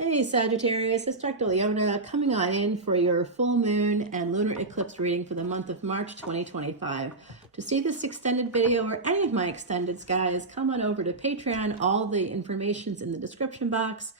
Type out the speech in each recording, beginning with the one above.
Hey Sagittarius, it's Dr. Leona coming on in for your full moon and lunar eclipse reading for the month of March 2025. To see this extended video or any of my extendeds, guys, come on over to Patreon. All the information's in the description box.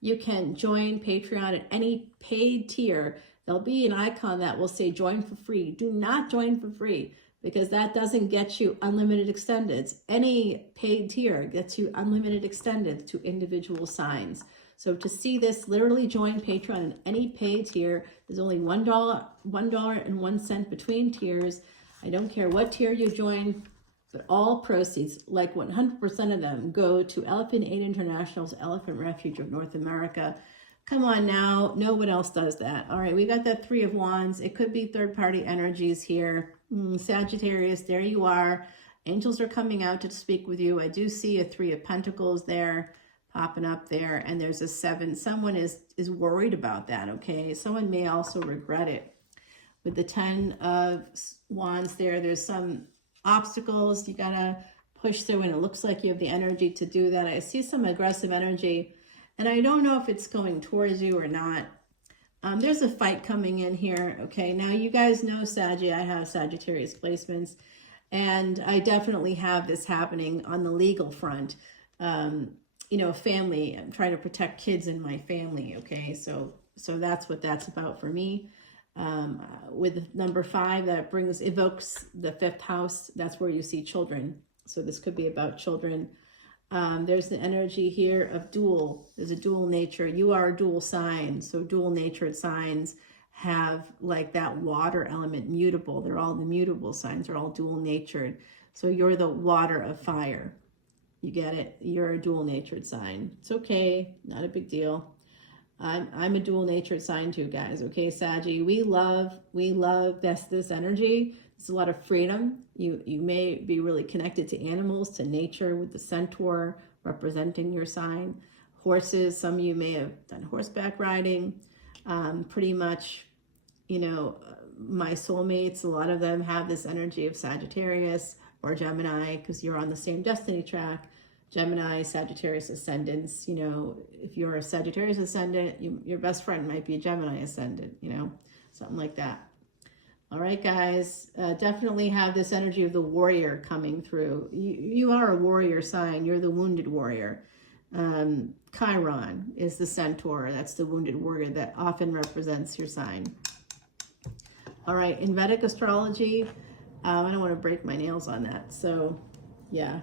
You can join Patreon at any paid tier. There'll be an icon that will say join for free. Do not join for free because that doesn't get you unlimited extendeds. Any paid tier gets you unlimited extendeds to individual signs. So to see this, literally join Patreon in any paid tier. There's only $1.01 between tiers. I don't care what tier you join, but all proceeds, like 100% of them, go to Elephant Aid International's Elephant Refuge of North America. Come on now, no one else does that. All right, we got that Three of Wands. It could be third-party energies here. Sagittarius, there you are. Angels are coming out to speak with you. I do see a Three of Pentacles there popping up there, and there's a 7. Someone is worried about that, okay? Someone may also regret it. With the 10 of Wands there's some obstacles you gotta push through, and it looks like you have the energy to do that. I see some aggressive energy, and I don't know if it's going towards you or not. There's a fight coming in here, okay? Now, you guys know Saggy, I have Sagittarius placements, and I definitely have this happening on the legal front. You know, family, I'm trying to protect kids in my family, okay? So that's what that's about for me. With number 5, that evokes the 5th house. That's where you see children. So this could be about children. There's the energy here of there's a dual nature. You are a dual sign. So dual natured signs have like that water element, mutable. They're all the mutable signs. They're all dual natured. So you're the water of fire. You get it? You're a dual natured sign. It's okay. Not a big deal. I'm a dual natured sign too, guys. Okay, Saggy. We love this energy. It's a lot of freedom. You may be really connected to animals, to nature, with the centaur representing your sign. Horses, some of you may have done horseback riding. Pretty much, you know, my soulmates, a lot of them have this energy of Sagittarius or Gemini, because you're on the same destiny track. Gemini, Sagittarius ascendants, you know, if you're a Sagittarius ascendant, your best friend might be a Gemini ascendant, you know, something like that. All right, guys, definitely have this energy of the warrior coming through. You are a warrior sign. You're the wounded warrior. Chiron is the centaur. That's the wounded warrior that often represents your sign. All right, in Vedic astrology, I don't want to break my nails on that. So, yeah.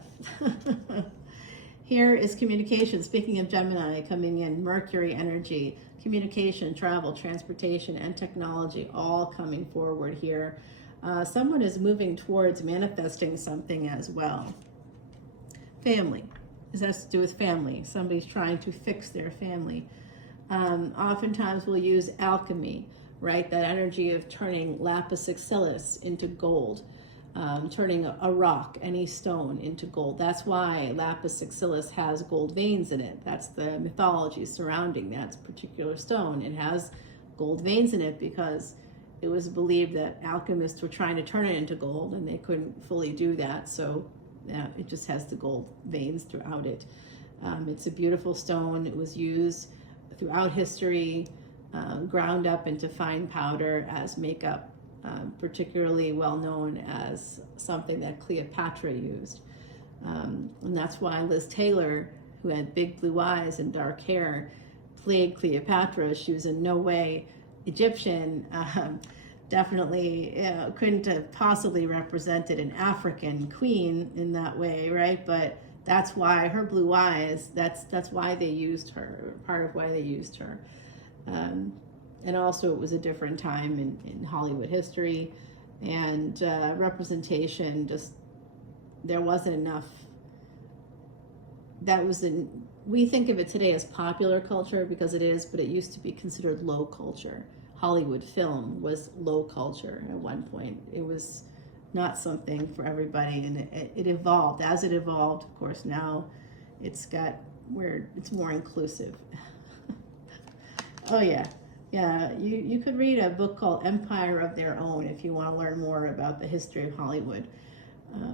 Here is communication. Speaking of Gemini coming in, Mercury energy, communication, travel, transportation, and technology all coming forward here. Someone is moving towards manifesting something as well. Family. This has to do with family. Somebody's trying to fix their family. Oftentimes we'll use alchemy, right? That energy of turning lapis lazuli into gold. Turning a rock, any stone, into gold. That's why lapis lazuli has gold veins in it. That's the mythology surrounding that particular stone. It has gold veins in it because it was believed that alchemists were trying to turn it into gold and they couldn't fully do that. So yeah, it just has the gold veins throughout it. It's a beautiful stone. It was used throughout history, ground up into fine powder as makeup. Particularly well known as something that Cleopatra used. And that's why Liz Taylor, who had big blue eyes and dark hair, played Cleopatra. She was in no way Egyptian. Definitely couldn't have possibly represented an African queen in that way, right? But that's why her blue eyes, that's why they used her, part of why they used her. And also it was a different time in Hollywood history, and representation, just there wasn't enough. We think of it today as popular culture because it is, but it used to be considered low culture. Hollywood film was low culture at one point. It was not something for everybody, and it evolved. As it evolved, of course, now it's more inclusive. Oh yeah. Yeah, you could read a book called Empire of Their Own if you want to learn more about the history of Hollywood.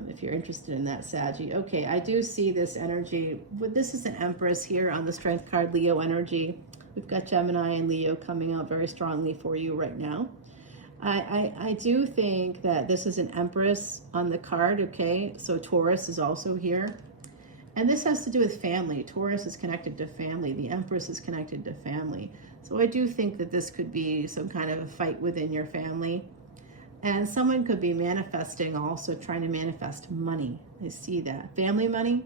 if you're interested in that, Saggy. Okay, I do see this energy. This is an Empress here on the Strength card, Leo energy. We've got Gemini and Leo coming out very strongly for you right now. I do think that this is an Empress on the card, okay? So Taurus is also here. And this has to do with family. Taurus is connected to family. The Empress is connected to family. So I do think that this could be some kind of a fight within your family. And someone could be manifesting, also trying to manifest money. I see that. Family money.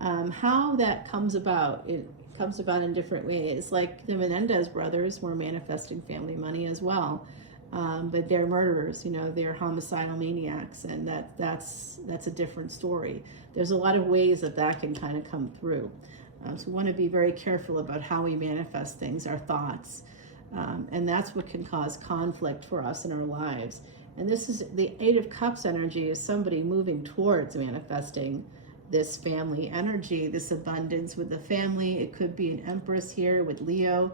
How that comes about, it comes about in different ways. Like the Menendez brothers were manifesting family money as well. But they're murderers, you know, they're homicidal maniacs, and that's a different story. There's a lot of ways that can kind of come through. So we want to be very careful about how we manifest things, our thoughts. And that's what can cause conflict for us in our lives. And this is the Eight of Cups energy, is somebody moving towards manifesting this family energy, this abundance with the family. It could be an Empress here with Leo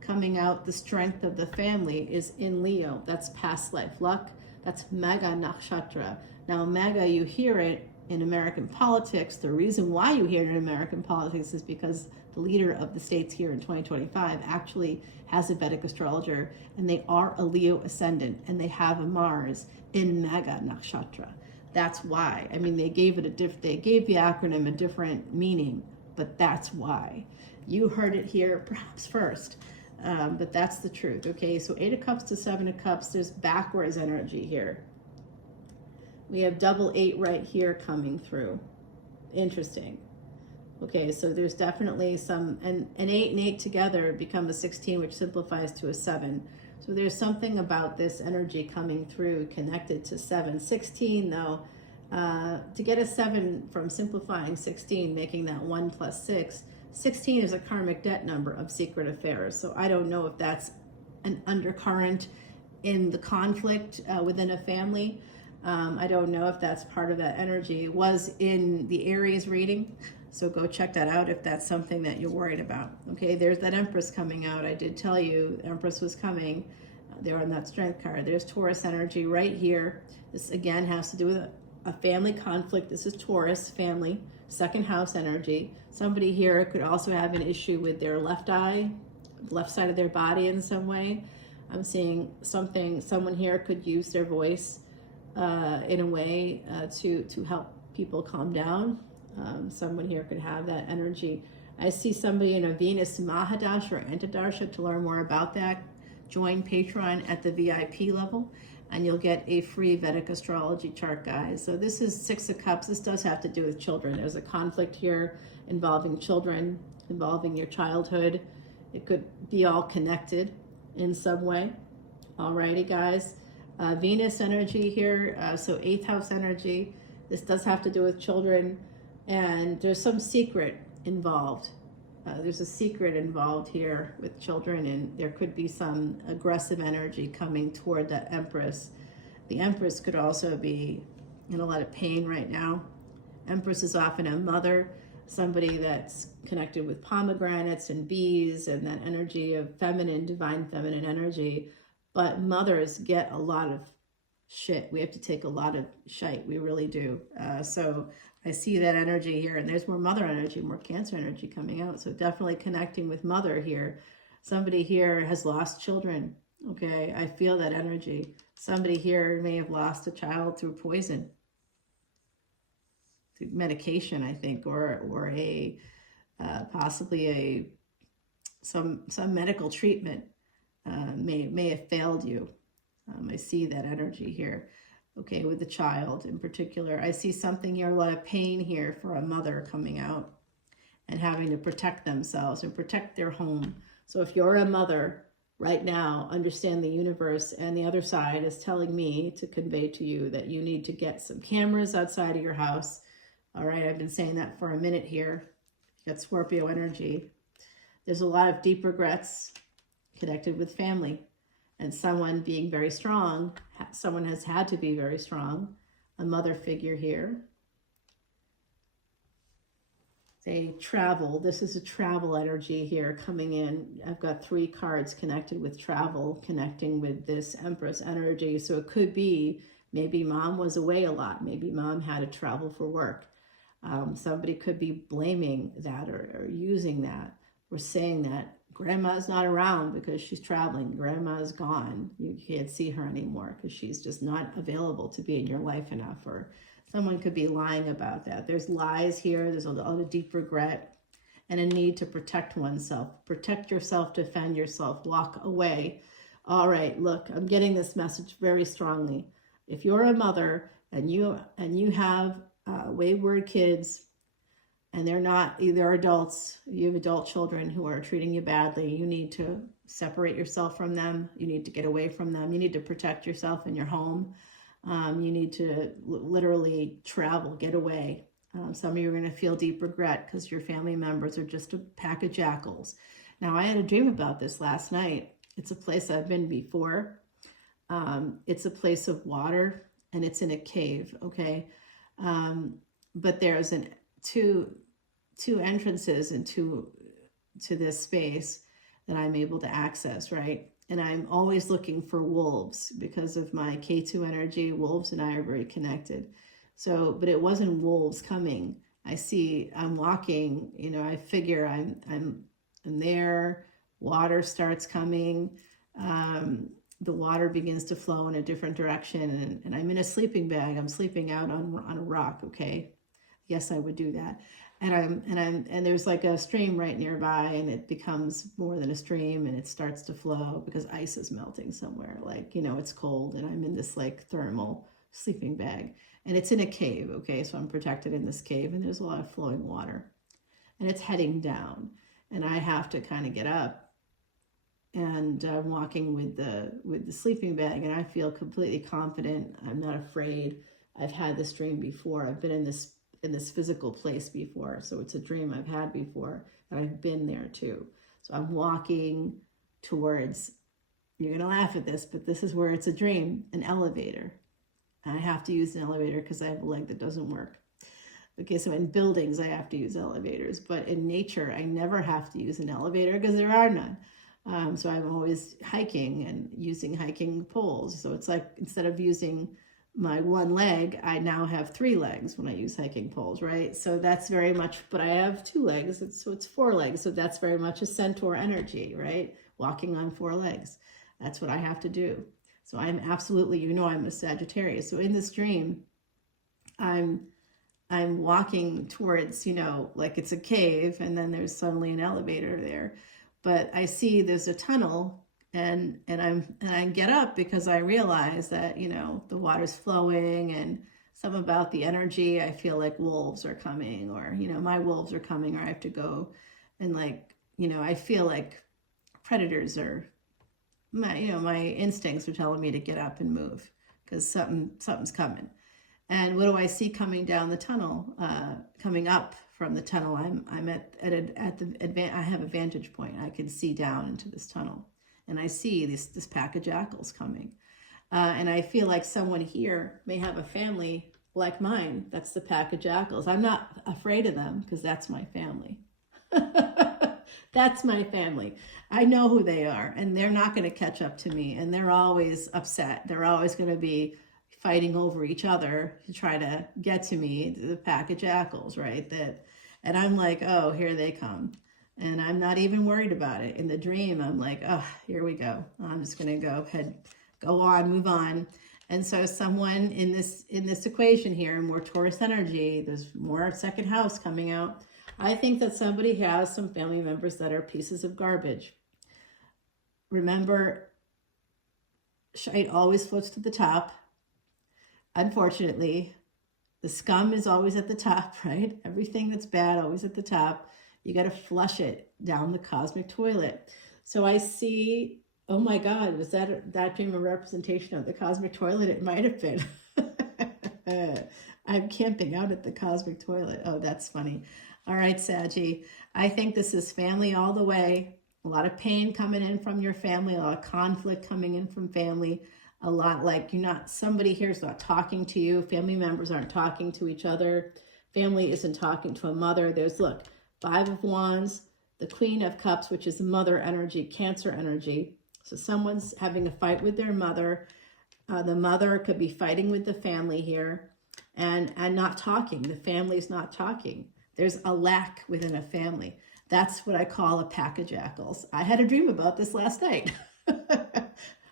coming out. The strength of the family is in Leo. That's past life luck. That's Maga Nakshatra. Now, Maga, you hear it in American politics. The reason why you hear it in American politics is because the leader of the states here in 2025 actually has a Vedic astrologer, and they are a Leo ascendant, and they have a Mars in Maga Nakshatra. That's why. I mean, they gave they gave the acronym a different meaning, but that's why. You heard it here perhaps first. But that's the truth. Okay, so 8 of Cups to 7 of Cups, there's backwards energy here. We have double 8 right here coming through. Interesting. Okay, so there's definitely some, and an 8 and 8 together become a 16, which simplifies to a 7. So there's something about this energy coming through connected to 7. 16 though, to get a 7 from simplifying 16, making that 1 plus 6, 16 is a karmic debt number of secret affairs. So I don't know if that's an undercurrent in the conflict within a family. I don't know if that's part of that energy. It was in the Aries reading, so go check that out if that's something that you're worried about. Okay, there's that Empress coming out. I did tell you Empress was coming. They're on that strength card. There's Taurus energy right here. This again has to do with a family conflict. This is Taurus, family, second house energy. Somebody here could also have an issue with their left eye, left side of their body in some way. I'm seeing someone here could use their voice in a way to help people calm down. Someone here could have that energy. I see somebody in a Venus Mahadash or Antadarsha. To learn more about that, join Patreon at the VIP level, and you'll get a free Vedic astrology chart, guys. So this is 6 of Cups. This does have to do with children. There's a conflict here involving children, involving your childhood. It could be all connected in some way. Alrighty, guys. Venus energy here, so 8th house energy. This does have to do with children, and there's some secret involved. There's a secret involved here with children, and there could be some aggressive energy coming toward that Empress. The Empress could also be in a lot of pain right now. Empress is often a mother, somebody that's connected with pomegranates and bees and that energy of feminine, divine feminine energy. But mothers get a lot of shit. We have to take a lot of shite. We really do. So I see that energy here, and there's more mother energy, more Cancer energy coming out. So definitely connecting with mother here. Somebody here has lost children. Okay, I feel that energy. Somebody here may have lost a child through poison, through medication, I think, or a possibly some medical treatment may have failed you. I see that energy here. Okay, with the child in particular. I see something here, a lot of pain here for a mother coming out and having to protect themselves and protect their home. So if you're a mother right now, understand the universe and the other side is telling me to convey to you that you need to get some cameras outside of your house. All right, I've been saying that for a minute here. You got Scorpio energy. There's a lot of deep regrets connected with family. And someone being very strong, someone has had to be very strong, a mother figure here. They travel. This is a travel energy here coming in. I've got 3 cards connected with travel, connecting with this Empress energy. So it could be maybe mom was away a lot. Maybe mom had to travel for work. Somebody could be blaming that or using that or saying that Grandma's not around because she's traveling. Grandma's gone. You can't see her anymore because she's just not available to be in your life enough. Or someone could be lying about that. There's lies here. There's a lot of deep regret and a need to protect oneself. Protect yourself, defend yourself, walk away. All right, look, I'm getting this message very strongly. If you're a mother and you have wayward kids, and they're adults, you have adult children who are treating you badly, you need to separate yourself from them. You need to get away from them. You need to protect yourself in your home. You need to literally travel, get away. Some of you are going to feel deep regret because your family members are just a pack of jackals. Now, I had a dream about this last night. It's a place I've been before. It's a place of water, and it's in a cave, okay? But there's two entrances into this space that I'm able to access, right? And I'm always looking for wolves because of my K2 energy. Wolves and I are very connected. So, but it wasn't wolves coming. I'm walking, I figure I'm there. Water starts coming. The water begins to flow in a different direction, and I'm in a sleeping bag. I'm sleeping out on a rock, okay? Yes, I would do that. And there's like a stream right nearby, and it becomes more than a stream, and it starts to flow because ice is melting somewhere. Like, it's cold, and I'm in this like thermal sleeping bag, and it's in a cave, okay? So I'm protected in this cave, and there's a lot of flowing water, and it's heading down, and I have to kind of get up, and I'm walking with the sleeping bag, and I feel completely confident. I'm not afraid. I've had this dream before. I've been in this physical place before. So it's a dream I've had before, and I've been there too. So I'm walking towards, you're going to laugh at this, but this is where it's a dream, an elevator. I have to use an elevator because I have a leg that doesn't work. Okay, so in buildings, I have to use elevators, but in nature, I never have to use an elevator because there are none. So I'm always hiking and using hiking poles. So it's like, instead of using my one leg, I now have 3 legs when I use hiking poles, right? So that's very much, but I have 2 legs, so it's 4 legs. So that's very much a centaur energy, right? Walking on 4 legs. That's what I have to do. So I'm absolutely, I'm a Sagittarius. So in this dream, I'm walking towards, like it's a cave, and then there's suddenly an elevator there. But I see there's a tunnel, and I get up because I realize that, the water's flowing, and something about the energy, I feel like wolves are coming, or, my wolves are coming, or I have to go, and I feel like predators are, my instincts are telling me to get up and move because something's coming. And what do I see coming down the tunnel, coming up from the tunnel? I'm I have a vantage point. I can see down into this tunnel, and I see this pack of jackals coming. And I feel like someone here may have a family like mine. That's the pack of jackals. I'm not afraid of them because that's my family. That's my family. I know who they are, and they're not going to catch up to me, and they're always upset. They're always going to be fighting over each other to try to get to me, the pack of jackals, right? And I'm like, oh, here they come. And I'm not even worried about it. In the dream, I'm like, oh, here we go. I'm just going to go on, move on. And so someone in this equation here, more Taurus energy, there's more second house coming out. I think that somebody has some family members that are pieces of garbage. Remember, shite always floats to the top. Unfortunately, the scum is always at the top, right? Everything that's bad always at the top. You got to flush it down the cosmic toilet. So I see, oh my God, was that dream a representation of the cosmic toilet? It might have been. I'm camping out at the cosmic toilet. Oh, that's funny. All right, Saggy. I think this is family all the way. A lot of pain coming in from your family, a lot of conflict coming in from family. A lot like somebody here is not talking to you. Family members aren't talking to each other. Family isn't talking to a mother. There's, look, 5 of Wands, the Queen of Cups, which is mother energy, Cancer energy. So someone's having a fight with their mother. The mother could be fighting with the family here and not talking. The family's not talking. There's a lack within a family. That's what I call a pack of jackals. I had a dream about this last night.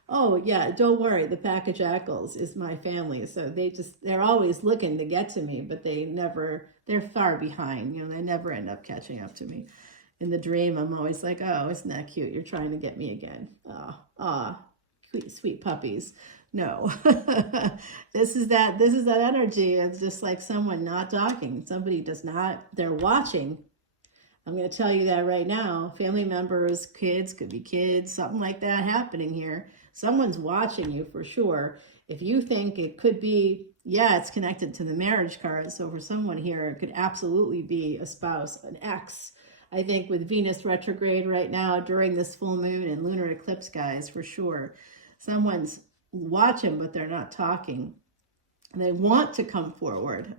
Oh yeah, don't worry. The pack of jackals is my family. So they're always looking to get to me, but they're far behind. You know, they never end up catching up to me. In the dream, I'm always like, oh, isn't that cute? You're trying to get me again. Sweet puppies. No, this is that energy. It's just like someone not talking. Somebody they're watching. I'm going to tell you that right now. Family members, kids, could be kids, something like that happening here. Someone's watching you for sure. If you think it could be, yeah, it's connected to the marriage card. So for someone here, it could absolutely be a spouse, an ex. I think with Venus retrograde right now during this full moon and lunar eclipse, guys, for sure. Someone's watching, but they're not talking. They want to come forward.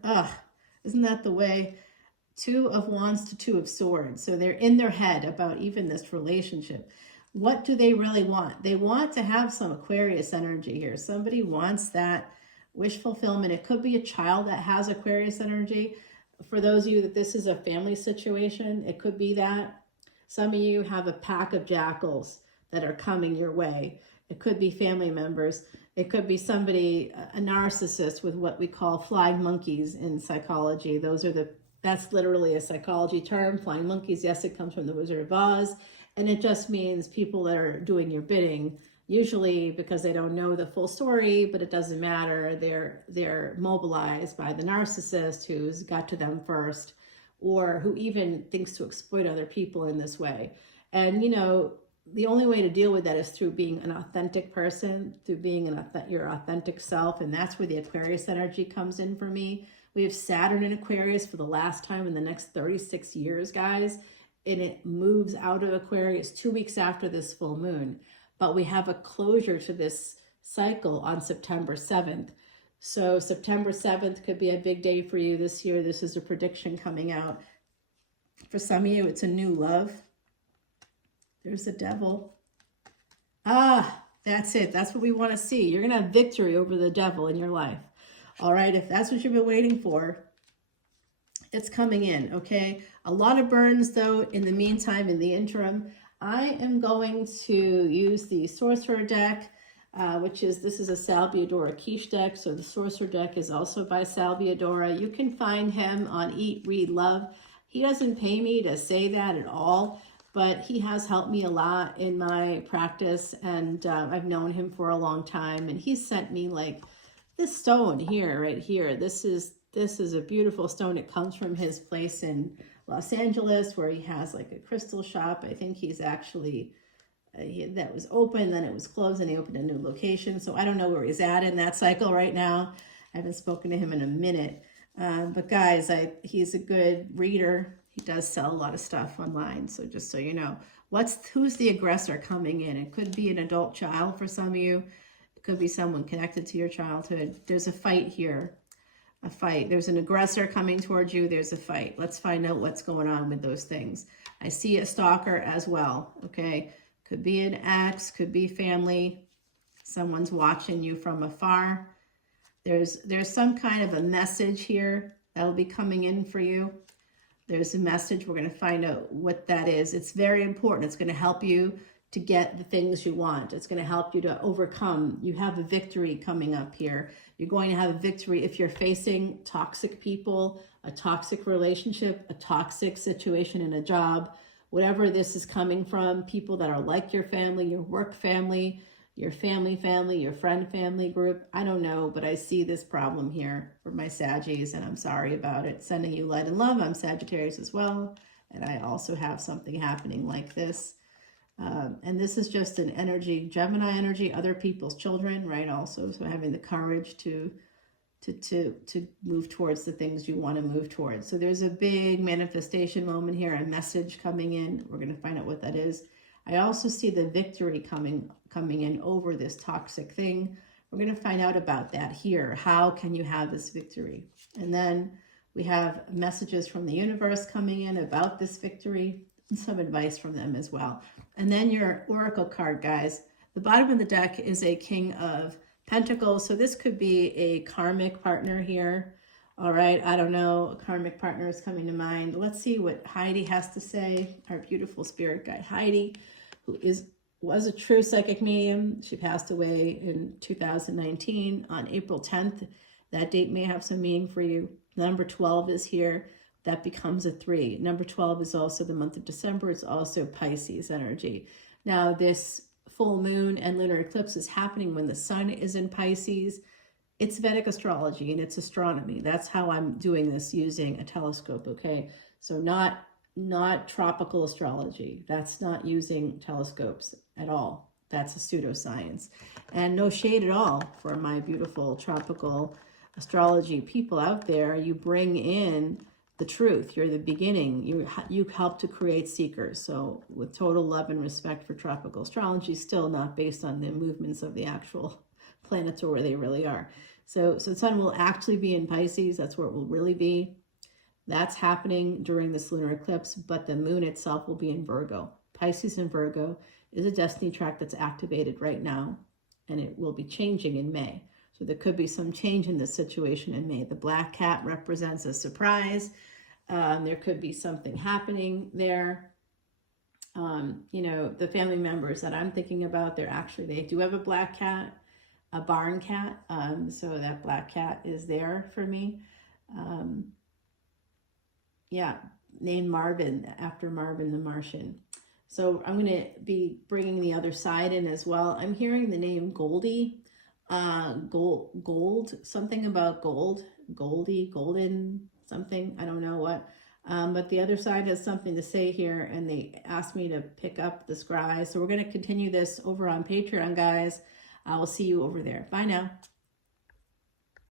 Isn't that the way? Two of Wands to Two of Swords. So they're in their head about even this relationship. What do they really want? They want to have some Aquarius energy here. Somebody wants that wish fulfillment. It could be a child that has Aquarius energy. For those of you that this is a family situation, it could be that. Some of you have a pack of jackals that are coming your way. It could be family members. It could be somebody, a narcissist with what we call flying monkeys in psychology. That's literally a psychology term. Flying monkeys, yes, it comes from the Wizard of Oz. And it just means people that are doing your bidding, usually because they don't know the full story, but it doesn't matter. They're mobilized by the narcissist who's got to them first, or who even thinks to exploit other people in this way. And, you know, the only way to deal with that is through being an authentic person, through being your authentic self. And that's where the Aquarius energy comes in for me. We have Saturn in Aquarius for the last time in the next 36 years, guys. And it moves out of Aquarius 2 weeks after this full moon. But we have a closure to this cycle on September 7th. So September 7th could be a big day for you this year. This is a prediction coming out. For some of you, it's a new love. There's the devil. That's it. That's what we want to see. You're going to have victory over the devil in your life. All right, if that's what you've been waiting for, it's coming in, okay? A lot of burns, though, in the meantime, in the interim. I am going to use the Sorcerer deck, this is a Salviadora quiche deck. So the Sorcerer deck is also by Salviadora. You can find him on Eat, Read, Love. He doesn't pay me to say that at all, but he has helped me a lot in my practice, and I've known him for a long time, and he's sent me like this stone here, right here. This is a beautiful stone. It comes from his place in Los Angeles where he has like a crystal shop. I think he's actually, that was open, then it was closed, and he opened a new location. So I don't know where he's at in that cycle right now. I haven't spoken to him in a minute. But guys, he's a good reader. He does sell a lot of stuff online. So just so you know, who's the aggressor coming in? It could be an adult child for some of you. It could be someone connected to your childhood. There's a fight here. A fight. There's an aggressor coming towards you. There's a fight. Let's find out what's going on with those things. I see a stalker as well. Okay. Could be an ex, could be family. Someone's watching you from afar. There's some kind of a message here that'll be coming in for you. There's a message. We're going to find out what that is. It's very important. It's going to help you to get the things you want. It's going to help you to overcome. You have a victory coming up here. You're going to have a victory if you're facing toxic people, a toxic relationship, a toxic situation in a job, whatever this is coming from, people that are like your family, your work family, your family, your friend family group. I don't know, but I see this problem here for my Saggies, and I'm sorry about it. Sending you light and love. I'm Sagittarius as well, and I also have something happening like this. And this is just an energy, Gemini energy, other people's children, right? Also, so having the courage to move towards the things you want to move towards. So there's a big manifestation moment here, a message coming in. We're going to find out what that is. I also see the victory coming in over this toxic thing. We're going to find out about that here. How can you have this victory? And then we have messages from the universe coming in about this victory, and some advice from them as well. And then your oracle card, guys. The bottom of the deck is a King of Pentacles. So this could be a karmic partner here, All right, I don't know, a karmic partner is coming to mind. Let's see what Heidi has to say. Our beautiful spirit guide, Heidi, who was a true psychic medium. She passed away in 2019 on April 10th. That date may have some meaning for you. Number 12 is here. That becomes a 3. Number 12 is also the month of December. It's also Pisces energy. Now, this full moon and lunar eclipse is happening when the sun is in Pisces. It's Vedic astrology and it's astronomy. That's how I'm doing this, using a telescope, okay? So not tropical astrology. That's not using telescopes at all. That's a pseudoscience. And no shade at all for my beautiful tropical astrology people out there. You bring in the truth. You're the beginning. You help to create seekers. So with total love and respect for tropical astrology, still not based on the movements of the actual planets or where they really are. So sun will actually be in Pisces. That's where it will really be. That's happening during this lunar eclipse, but the moon itself will be in Virgo. Pisces in Virgo is a destiny track that's activated right now, and it will be changing in May. So there could be some change in this situation in May. The black cat represents a surprise. There could be something happening there. You know, the family members that I'm thinking about, they do have a black cat, a barn cat. So that black cat is there for me. Yeah, named Marvin, after Marvin the Martian. So I'm going to be bringing the other side in as well. I'm hearing the name Goldie, gold, something about gold, Goldie, golden, something, I don't know what. But the other side has something to say here, and they asked me to pick up the scry. So we're going to continue this over on Patreon, guys. I will see you over there. Bye now.